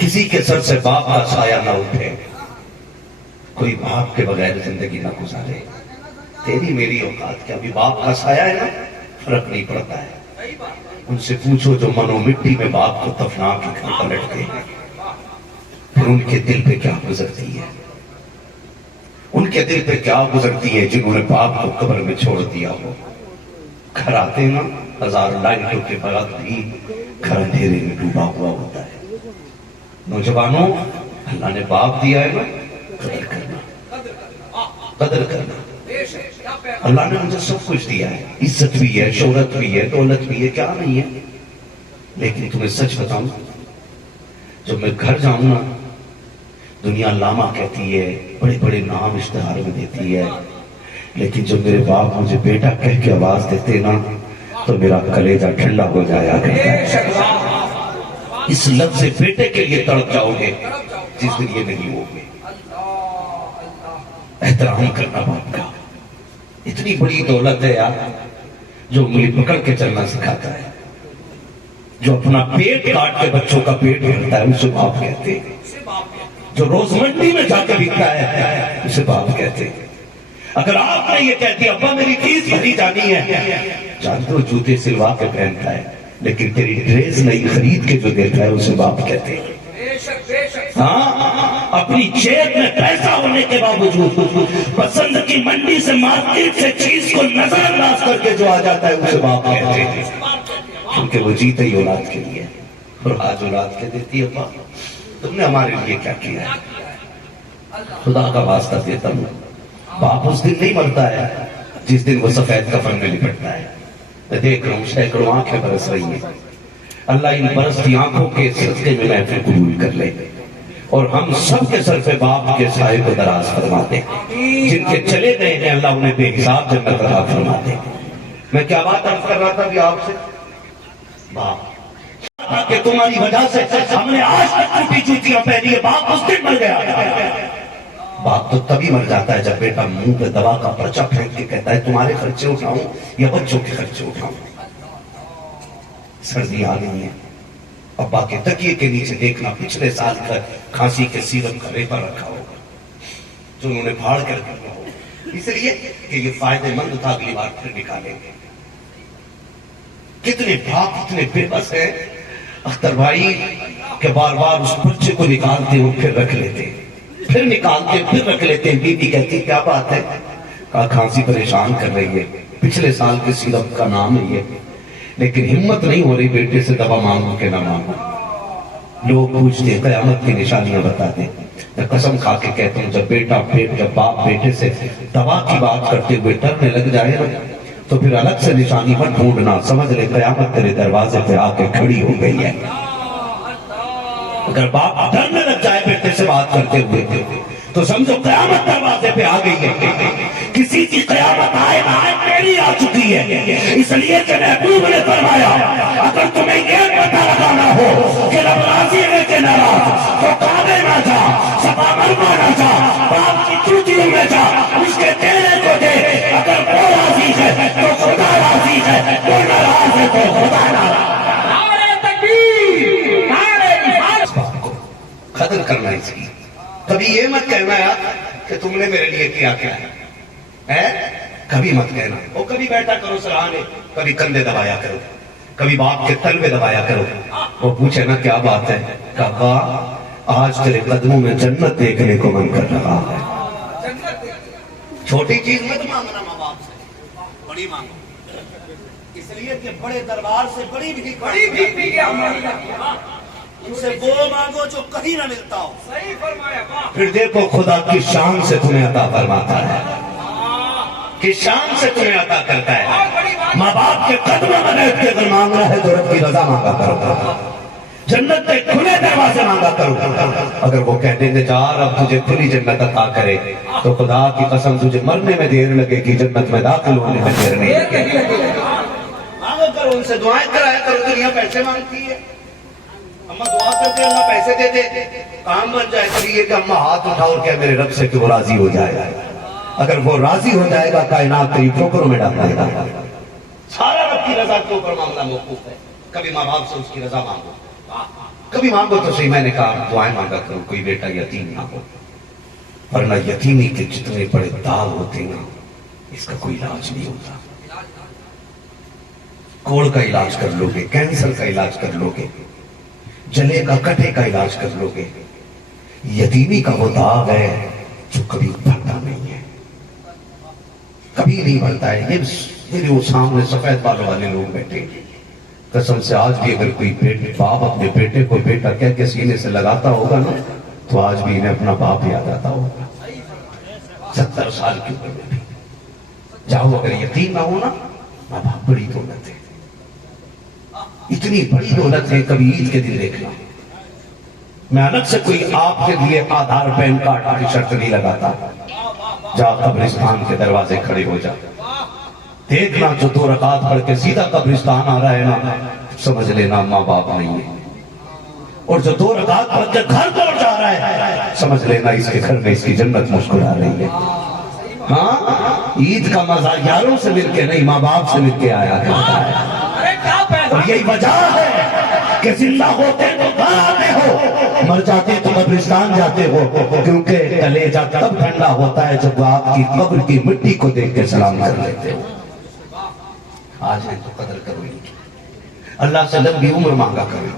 کسی کے سر سے باپ کا سایہ نہ اٹھے، کوئی باپ کے بغیر زندگی نہ گزارے۔ تیری میری اوقات کیا، ابھی باپ کا سایہ ہے نا، فرق نہیں پڑتا ہے۔ ان سے پوچھو جو منو مٹی میں باپ کو دفنا کے گھر پلٹتے ہیں، پھر ان کے دل پہ کیا گزرتی ہے، ان کے دل پہ کیا گزرتی ہے جنہوں نے باپ کو قبر میں چھوڑ دیا ہو۔ گھر آتے نا، ہزار لائٹوں کے بعد بھی گھر اندھیرے میں ڈوبا ہوا ہوتا ہے۔ نوجوانوں، اللہ نے باپ دیا ہے نا، قدر کرنا، قدر کرنا۔ اللہ نے مجھے سب کچھ دیا ہے، عزت بھی ہے، شہرت بھی ہے، دولت بھی ہے، کیا نہیں ہے، لیکن تمہیں سچ بتاؤں، جب میں گھر جاؤں نا، دنیا لاما کہتی ہے، بڑے بڑے نام اشتہار میں دیتی ہے، لیکن جب میرے باپ مجھے بیٹا کہہ کے آواز دیتے نا، تو میرا کلیجہ ٹھنڈا ہو جایا کرتا ہے۔ اس لفظ بیٹے کے لیے تڑپ جاؤ گے جس دن یہ نہیں ہوگے۔ احترام کرنا باپ کا، اتنی بڑی دولت ہے یار، جو انگلی پکڑ کے چلنا سکھاتا ہے، جو اپنا پیٹ کاٹ کے بچوں کا پیٹ بھرتا ہے، اسے باپ کہتے ہیں، جو روز منڈی میں جا کے بکتا ہے، اسے باپ کہتے ہیں۔ اگر آپ نے یہ کہتی ابا میری فیس بھری جانی ہے، جانتے ہو جوتے سلوا کے پہنتا ہے، لیکن تیری ڈریس نہیں خرید کے جو دیتا ہے اسے باپ کہتے ہیں۔ ہاں، اپنی جیب میں پیسہ ہونے کے باوجود پسند کی منڈی سے مارکیٹ سے چیز کو نظر انداز کر کے جو آ جاتا ہے اسے باپ کہتے ہیں، کیونکہ وہ جیتے ہی اولاد کے لیے، اور آج اولاد کے دیتی ہے ابا تم نے ہمارے لیے کیا کیا ہے۔ خدا کا واسطہ دیتا ہوں، باپ اس دن نہیں مرتا ہے جس دن وہ سفید کفن میں لپٹتا ہے۔ میں دیکھ رہا ہوں سینکڑوں آنکھیں برس رہی ہیں، اللہ ان برستی آنکھوں کے صدقے میں محفل قبول کر لے، اور ہم سب کے سر پہ باپ کے سائے کو دراز فرما دے، جن کے چلے گئے ہیں اللہ انہیں بے حساب جنت عطا فرما دے۔ میں کیا بات عرض کر رہا تھا ابھی آپ سے، باپ کہ تمہاری وجہ سے ہم نے آج تک ٹوٹی جوتیاں پہنی ہے، باپ اس دن مر گیا۔ باپ تو تبھی مر جاتا ہے جب بیٹا منہ پہ دوا کا پرچہ پھینک کے کہتا ہے تمہارے خرچے اٹھاؤں یا بچوں کے خرچے اٹھاؤں۔ سردی آ گئی ہے، ابا کے تکیے کے نیچے دیکھنا پچھلے سال کا کھانسی کے سیرپ کا ریپر رکھا ہوگا جو انہوں نے پھاڑ کر رکھا ہوگا، اس لیے کہ یہ فائدے مند تھا، اگلی بار پھر نکالیں گے۔ کتنے باپ اتنے بے بس ہیں اختر بھائی کہ بار بار اس پرچے کو نکالتے اور پھر رکھ لیتے، پھر نکالتے پھر رکھ لیتے۔ بی بی کہتی کیا بات ہے، کہا کھانسی پریشان کر رہی ہے، پچھلے سال کے سیرپ کا نام ہے یہ، لیکن ہمت نہیں ہو رہی بیٹے سے دوا مانگو کہ نہ مانگو۔ لوگ پوچھتے قیامت کی نشانیاں بتاتے، میں قسم کھا کے کہتا ہوں جب باپ بیٹے سے دوا کی بات کرتے ہوئے ڈرنے لگ جائے نا، تو پھر الگ سے نشانی مت ڈھونڈنا، سمجھ لے قیامت تیرے دروازے پہ آ کے کھڑی ہو گئی ہے۔ اگر باپ ڈرنے لگ جائے بیٹے سے بات کرتے ہوئے تو سمجھو قیامت دروازے پہ آ گئی ہے۔ کسی کی قیامت آئے نہ آئے میری آ چکی ہے، اس لیے کہ محبوب نے فرمایا اگر تمہیں یہ پتہ لگانا ہو کہ رب راضی ہے کہ ناراض، تو کعبے نہ جا، صفا مروا نہ جا، باپ کی چوٹیوں میں جا، اس کے دینے کو دے۔ اگر وہ راضی ہے تو خدا راضی ہے، وہ ناراض ہے تو خدا ناراض۔ قدر کرنا اس کی، کبھی یہ مت کہنا یار کہ تم نے میرے لیے کیا کیا ہے، کبھی مت کہنا۔ وہ کبھی بیٹھا کرو سراہنے، کبھی کندھے دبایا کرو، کبھی باپ کے تلوے دبایا کرو۔ وہ پوچھے نا کیا بات ہے، کہا آج تیرے قدموں میں جنت دیکھنے کو من کر رہا ہے۔ چھوٹی چیز مت مانگنا ماں باپ سے، بڑی مانگو، اس لیے کہ بڑے دربار سے بڑی بھی ان سے وہ مانگو جو کہیں نہ ملتا ہو، پھر دیکھو خدا کی شان سے تمہیں عطا فرماتا ہے، کس شان سے تمہیں عطا کرتا ہے۔ ماں باپ کے قدموں میں بیٹھ کے اگر مانگنا ہے تو رب کی رضا مانگا کرو، جنت کے کھلے دروازے مانگا کرو۔ اگر وہ کہہ دیں گے جا رب تجھے کھلی جنت عطا کرے، تو خدا کی قسم تجھے مرنے میں دیر لگے گی، جنت میں داخل ہونے میں دیر نہیں لگے گی۔ مانگا کرو، ان سے دعائیں کرایا کرو، دنیا پیسے مانگتی ہے، اماں دعا کرتے اللہ پیسے دے دے، کام بن جائے۔ چلیے کہ اماں ہاتھ اٹھاؤ اور کہ میرے رب سے کہ وہ راضی ہو جائے، اگر وہ راضی ہو جائے گا کائنات تیری ٹھوکروں میں ڈال دے گا۔ سارا رب کی رضا کے اوپر معاملہ موقوف ہے، کبھی ماں باپ سے اس کی رضا مانگو۔ کبھی مانگو تو صحیح. میں نے کہا دعائیں مانگا کرو کوئی بیٹا یتیم نہ ہو، ورنہ یتیمی کے جتنے بڑے داغ ہوتے نا اس کا کوئی علاج نہیں ہوتا. کوڑ کا علاج کر لو گے، کینسر کا علاج کر لو گے، جلے کا کٹے کا علاج کر لو گے، یتیمی کا وہ داغ ہے جو کبھی بھرتا نہیں ہے، کبھی نہیں بھرتا ہے. یہ میرے وہ سامنے سفید بالوں والے لوگ بیٹھے، قسم سے آج بھی اگر کوئی باپ اپنے بیٹے کو بیٹا کہہ کے سینے سے لگاتا ہوگا نا تو آج بھی انہیں اپنا باپ یاد آتا ہوگا. 70 سال کی عمر میں بھی جاؤ، اگر یتیم نہ ہونا ماں باپ بڑی دولت ہے، اتنی بڑی دولت ہے. کبھی عید کے دن دیکھنا، میں الگ سے کوئی آپ کے لیے آدھار پین کارڈ کی شرط نہیں لگاتا. جا قبرستان کے دروازے کھڑے ہو جا، دیکھنا جو 2 رکعت پڑھ کے سیدھا قبرستان آ رہا ہے نا سمجھ لینا ماں باپ نہیں ہے، اور جو 2 رکعت پڑھ کے گھر دوڑ جا رہا ہے سمجھ لینا اس کے گھر میں اس کی جنت مسکرا رہی ہے. ہاں، عید کا مزہ یاروں سے مل کے نہیں، ماں باپ سے مل کے آیا کرتا ہے. اور یہی وجہ ہے کہ زندہ ہوتے تو گھر آتے ہو، مر جاتے تو قبرستان جاتے ہو، کیونکہ کلیجہ تب ٹھنڈا ہوتا ہے جب آپ کی قبر کی مٹی کو دیکھ کے سلام کر لیتے ہو. آج ہے تو قدر کرو ان کی، اللہ سے لمبی عمر مانگا کرو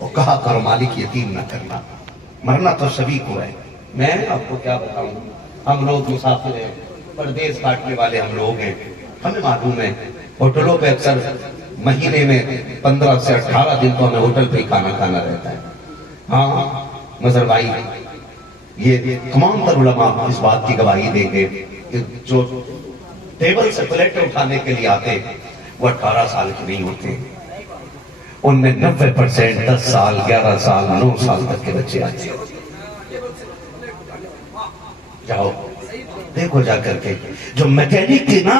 اور کہا کرو مالک یتیم نہ کرنا. مرنا تو سبھی کو ہے. میں آپ کو کیا بتاؤں، ہم لوگ مسافر ہیں، پردیس کاٹنے والے ہم لوگ ہیں. ہمیں معلوم ہے ہوٹلوں پہ اکثر مہینے میں 15 سے 18 دن تو ہمیں ہوٹل پہ ہی کھانا رہتا ہے. ہاں مظہر بھائی، یہ تمام تر علماء اس بات کی گواہی دیں گے کہ جو ٹیبل سے پلیٹیں اٹھانے کے لیے آتے وہ 18 سال کے نہیں ہوتے، ان میں 90% 10 سال 11 سال 9 سال تک کے بچے آتے. جاؤ دیکھو جا کر کے، جو میکینک کی نا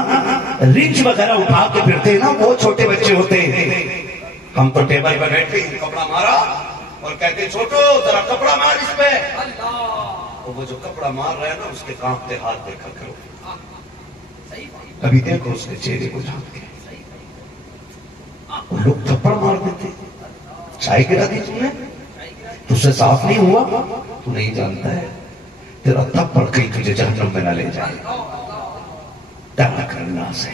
رنچ وغیرہ اٹھا کے پھرتے نا وہ چھوٹے بچے ہوتے ہیں. ہم تو ٹیبل پہ بیٹھتے کپڑا مارا اور کہتے چھوٹو ذرا کپڑا مار اس پہ، اور وہ جو کپڑا مار رہا ہے نا اس کے کانپتے ہاتھ دیکھا کرو، کبھی دیکھو اس کے چہرے کو جھانک کے. وہ لوگ تھپڑ مار دیتے، چائے گرا دی تم نے، تجھ سے صاف نہیں ہوا، تو نہیں جانتا ہے تیرا تھپڑ کہیں تجھے جہنم میں نہ لے جائے. ڈرا کر اللہ سے،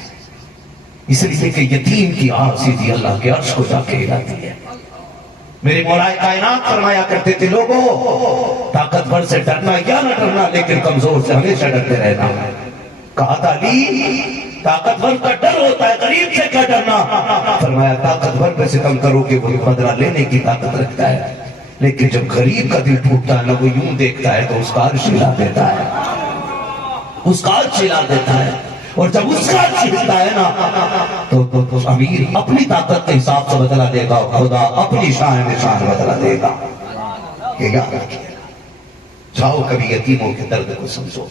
اس لیے کہ یتیم کی آہ سیدھی اللہ کے عرش کو جا کے ہلاتی ہے. میرے مولا کائنات فرمایا کرتے تھے لوگوں طاقتور سے ڈرنا یا نہ ڈرنا لیکن کمزور سے ہمیشہ ڈرتے رہنا. کہا تھا علی طاقتور کا ڈر ہوتا ہے، غریب سے کیا ڈرنا؟ فرمایا طاقتور پہ ستم کرو کہ وہ بدلہ لینے کی طاقت رکھتا ہے، لیکن جب غریب کا دل ٹوٹتا ہے نا وہ یوں دیکھتا ہے تو اس کا عرش ہلا دیتا ہے، اس کا عرش ہلا دیتا ہے. اور جب اس کا عرش ہلتا ہے نا تو امیر اپنی طاقت کے حساب سے بدلہ دے گا، خدا اپنی شان میں شان بدلہ دے گا. یہ یاد رکھیے. جاؤ کبھی یتیموں کے درد کو سمجھو.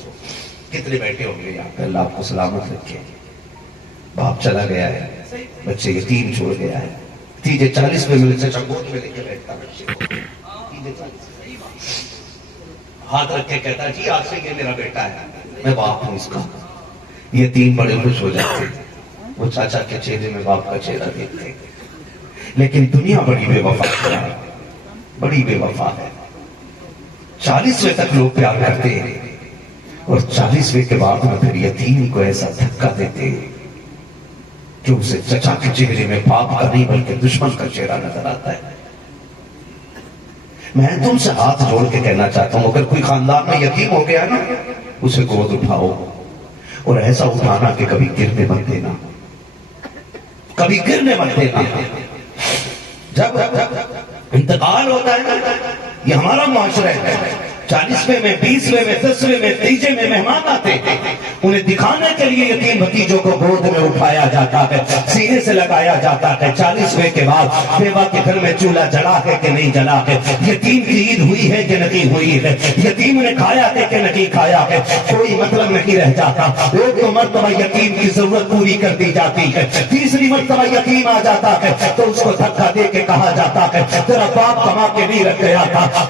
کتنے بیٹھے ہوں گے یہاں پہ، اللہ آپ کو سلامت رکھے. باپ چلا گیا ہے، بچے یتیم چھوڑ گیا ہے، تیجے 40 میں ملے سے چنگوت میں لے کے بیٹھتا بچے کو، ہاتھ رکھ کے کہتا جی آج سے یہ میرا بیٹا ہے، میں باپ ہوں اس کا. یتیم بڑے خوش ہو جاتے، وہ چاچا کے چہرے میں باپ کا چہرہ دیکھتے. لیکن دنیا بڑی بے وفا ہے، بڑی بے وفا ہے. 40ویں تک لوگ پیار کرتے ہیں اور 40ویں کے بعد میں پھر یتیم کو ایسا دھکا دیتے کہ اسے چچا کے چہرے میں باپ کا نہیں بلکہ دشمن کا چہرہ نظر آتا ہے. میں تم سے ہاتھ جوڑ کے کہنا چاہتا ہوں اگر کوئی خاندان میں یتیم ہو گیا نا اسے گود اٹھاؤ اور ایسا اٹھانا کہ کبھی گرنے مت دینا، کبھی گرنے مت دینا. جب انتقال ہوتا ہے نا یہ ہمارا معاشرہ ہے، 40ویں میں 20ویں میں 10ویں میں 30 میں مہمان آتے ہیں، انہیں دکھانے کے لیے یتیم بھتیجوں کو گود میں اٹھایا جاتا ہے، سینے سے لگایا جاتا ہے. 40ویں کے بعد بیوہ کے گھر میں چولہا جلا ہے کہ نہیں جلا ہے، یتیم کی عید ہوئی ہے کہ نہیں ہوئی ہے، یتیم نے کھایا ہے کہ نہیں کھایا ہے، کوئی مطلب نہیں رہ جاتا. ایک تو مرتبہ یتیم کی ضرورت پوری کر دی جاتی ہے، تیسری مرتبہ یتیم آ جاتا ہے تو اس کو دھکا دے کے کہا جاتا ہے تیرا باپ کما کے نہیں رکھ گیا تھا.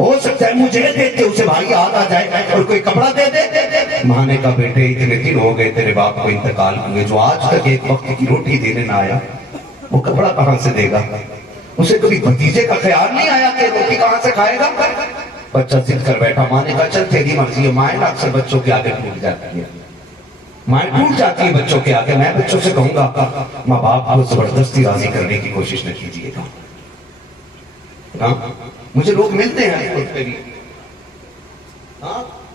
ہو سکتا ہے مجھے دیکھ کے اسے بھائی یاد آ جائے اور کوئی کپڑا دے دے۔ ماں نے کہا بیٹے اتنے دن ہو گئے تیرے باپ کو انتقال ہوئے، جو آج تک ایک وقت کی روٹی دینے نہ آیا وہ کپڑا کہاں سے دے گا؟ اسے کبھی بھتیجے کا خیال نہیں آیا کہ روٹی کہاں سے کھائے گا؟ بچہ ضد کر بیٹھا، ماں نے کہا چل تیری مرضی ہے۔ مائیں اکثر بچوں کے آگے ٹوٹ جاتی ہے، مائیں ٹوٹ جاتی ہے بچوں کے آگے۔ میں بچوں سے کہوں گا ماں باپ کو زبردستی راضی کرنے کی کوشش نہ کیجیے گا۔ مجھے لوگ ملتے ہیں ایئرپورٹ پہ بھی،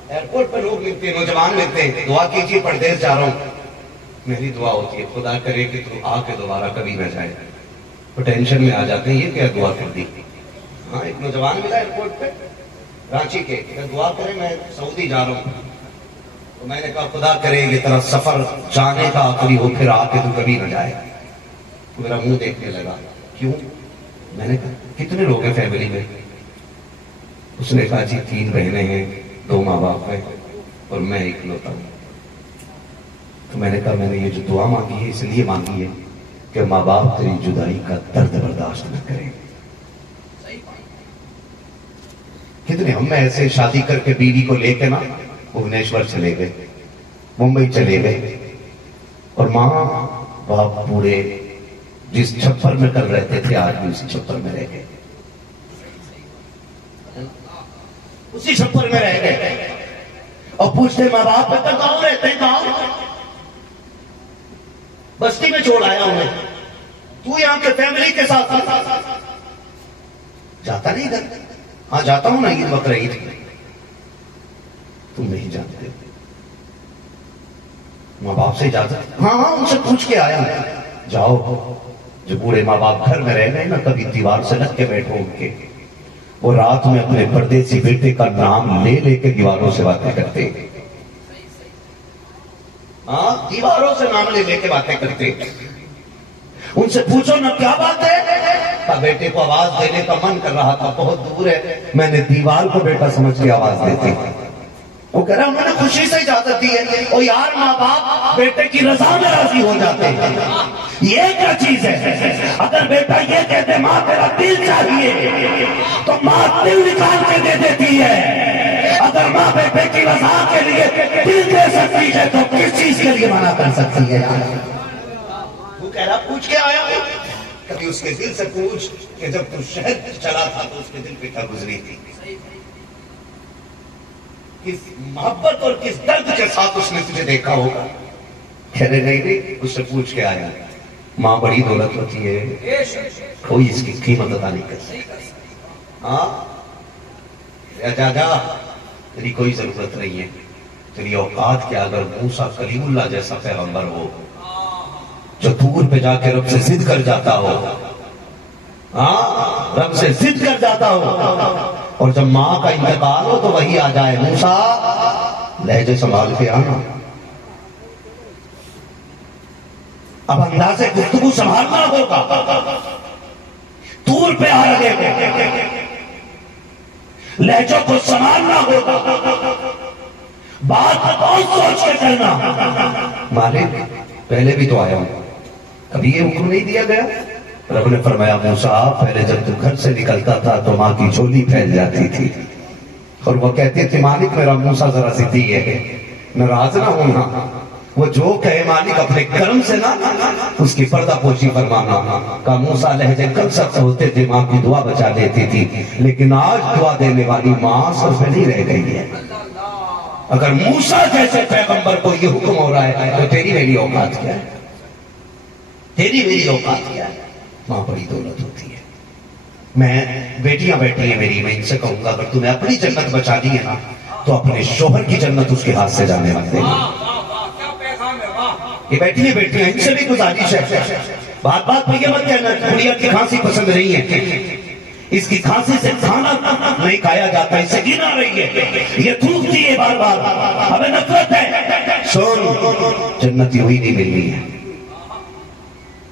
ایئرپورٹ پہ لوگ ملتے ہیں، نوجوان ملتے ہیں، دعا کیجیے پردیس جا رہا ہوں۔ میری دعا ہوتی ہے خدا کرے کہ تو آ کے دوبارہ کبھی نہ جائے۔ وہ ٹینشن میں آ جاتے ہیں، یہ کیا دعا کر دی؟ ایک نوجوان ملا ایئرپورٹ پہ رانچی کے، دعا کرے میں سعودی جا رہا ہوں۔ تو میں نے کہا خدا کرے یہ تیرا سفر جانے کا آخری ہو، پھر آ کے تو کبھی نہ جائے۔ میرا منہ دیکھنے لگا، کیوں؟ میں نے کہا کتنے لوگ ہیں فیملی میں؟ اس نے کہا جی 3 بہنیں ہیں، 2 ماں باپ ہیں اور میں اکلوتا ہوں۔ تو میں نے کہا میں نے یہ جو دعا مانگی ہے اس لیے مانگی ہے کہ ماں باپ تیری جدائی کا درد برداشت نہ کریں۔ کتنے ہم میں ایسے شادی کر کے بیوی کو لے کے نا بھونیشور چلے گئے، ممبئی چلے گئے، اور ماں باپ پورے جس چھپر میں کل رہتے تھے آج بھی اسی چھپر میں رہ گئے، اسی چھپر میں رہ گئے۔ اور پوچھتے ماں باپ کہاں رہتے ہیں؟ کہاں؟ بستی میں چھوڑ آیا ہوں میں، تو یہاں کے فیملی کے ساتھ جاتا نہیں گھر؟ ہاں جاتا ہوں نا، عید بقرعید تم نہیں جانتے؟ ماں باپ سے اجازت؟ ہاں ان سے پوچھ کے آیا ہوں۔ جاؤ، جو بوڑھے ماں باپ گھر میں رہ گئے نا، کبھی دیوار سے لگ کے بیٹھو ان کے، وہ رات میں اپنے پردیسی بیٹے کا نام لے لے کے دیواروں سے باتیں کرتے، دیواروں سے نام لے لے کے باتیں کرتے۔ ان سے پوچھو نا کیا بات ہے؟ بیٹے کو آواز دینے کا من کر رہا تھا، بہت دور ہے، میں نے دیوار کو بیٹا سمجھ کے آواز دیتی۔ وہ کہہ رہا انہوں نے خوشی سے اجازت دی ہے۔ اور یار ماں باپ بیٹے کی رضا میں راضی ہو جاتے ہیں، یہ کیا چیز ہے؟ اگر بیٹا یہ کہتے ماں تیرا دل چاہیے تو ماں دل نکال کے دے دیتی ہے۔ اگر ماں بیٹے کی رضا کے لیے دل دے سکتی ہے تو کس چیز کے لیے منع کر سکتی ہے؟ وہ کہہ رہا پوچھ کے آیا ہوں، کبھی اس کے دل سے پوچھ کہ جب تو شہر چلا تھا تو اس کے دل پہ کیا گزری تھی، کس محبت اور کس درد کے ساتھ اس نے تجھے دیکھا ہوگا؟ کہہ رہے نہیں، اس سے پوچھ کے آیا۔ ماں بڑی دولت ہوتی ہے، کوئی اس کی قیمت ادا نہیں کر سکتا۔ جا تیری کوئی ضرورت نہیں ہے، تیری اوقات کیا؟ اگر موسیٰ کلیم اللہ جیسا پیغمبر ہو جو دور پہ جا کے رب سے ضد کر جاتا ہو، رب سے ضد کر جاتا ہو، اور جب ماں کا انتقال ہو تو وہی آ جائے، موسیٰ لہجے سنبھال کے آنا، اب انداز گفتگو سنبھالنا ہوگا، دور پہ آ رہے ہو، لہجوں کو سنبھالنا ہوگا، بات بہت سوچ کے کرنا۔ مالک پہلے بھی تو آیا ہوں، کبھی یہ حکم نہیں دیا گیا؟ رب نے فرمایا موسیٰ پہلے جب تو گھر سے نکلتا تھا تو ماں کی جھولی پھیل جاتی تھی، اور وہ کہتے تھے مالک میرا موسیٰ ذرا ضدی ہے، ناراض نہ ہونا، وہ جو کہے مالک اپنے کرم سے نا اس کی پردہ پوشی فرمانا۔ کہا موسیٰ لہجے کل سخت ہوتے تھے، ماں کی دعا بچا دیتی تھی، لیکن آج دعا دینے والی ماں سر پہ نہیں رہ گئی ہے۔ اگر موسیٰ جیسے پیغمبر کو یہ حکم ہو رہا ہے تو تیری میری اوقات کیا ہے؟ تیری میری اوقات کیا ہے؟ ماں بڑی دولت ہوتی ہے۔ میں بیٹیاں بیٹھی ہیں میری، میں ان سے کہوں گا اگر تمہیں اپنی جنت بچانی ہے نا تو اپنے شوہر کی جنت اس کے ہاتھ سے جانے مت دینا۔ یہ بیٹھی ہیں ان سے بھی گزارش ہے، بات بات پہ یہ مت کہنا گڑیا کی کھانسی پسند نہیں ہے، اس کی کھانسی سے کھانا نہیں کھایا جاتا، اس سے گین آ رہی ہے، یہ تھوکتی ہے بار بار، ہمیں نفرت ہے۔ سن، جنت یوں ہی نہیں ملنی ہے،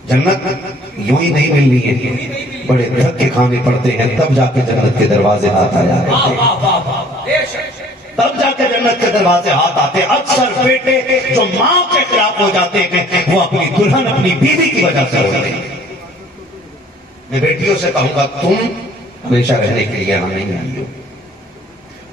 جنت یوں ہی نہیں ملنی ہے، بڑے دھکے کھانے پڑتے ہیں تب جا کے جنت کے دروازے ہاتھ آ جاتے ہیں، تب جا کے جنت کے دروازے ہاتھ آتے ہیں۔ اکثر بیٹے جو ماں کے خلاف ہو جاتے ہیں وہ اپنی دلہن اپنی بیوی کی وجہ سے ہوتے ہیں۔ میں بیٹیوں سے کہوں گا تم ہمیشہ رہنے کے لیے یہاں نہیں آئی ہو،